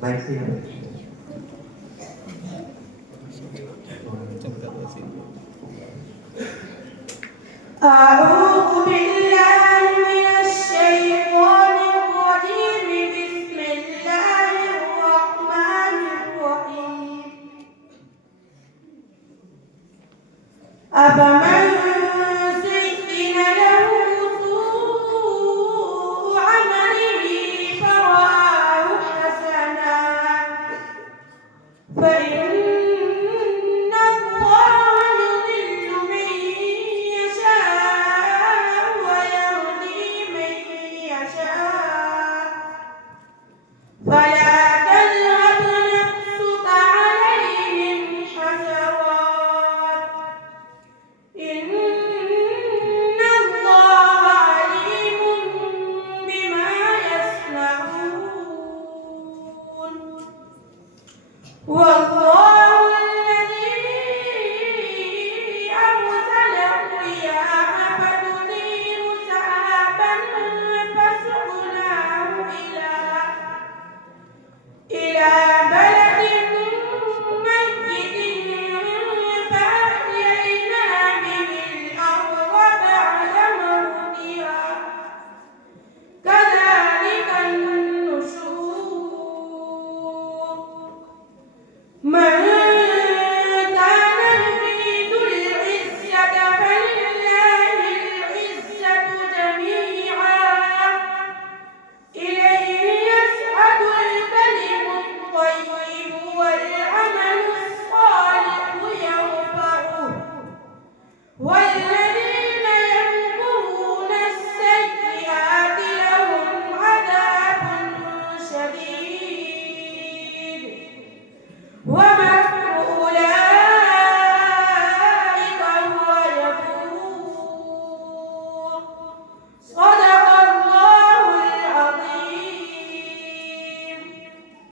Baik sih. أعوذ بالله من الشيطان الرجيم بسم الله الرحمن الرحيم أفمن زين له سوء عمله فرآه حسنا فإن الله يضل من يشاء ويهدي من يشاء فلا تذهب نفسك عليهم حسرات إن الله عليم بما يصنعون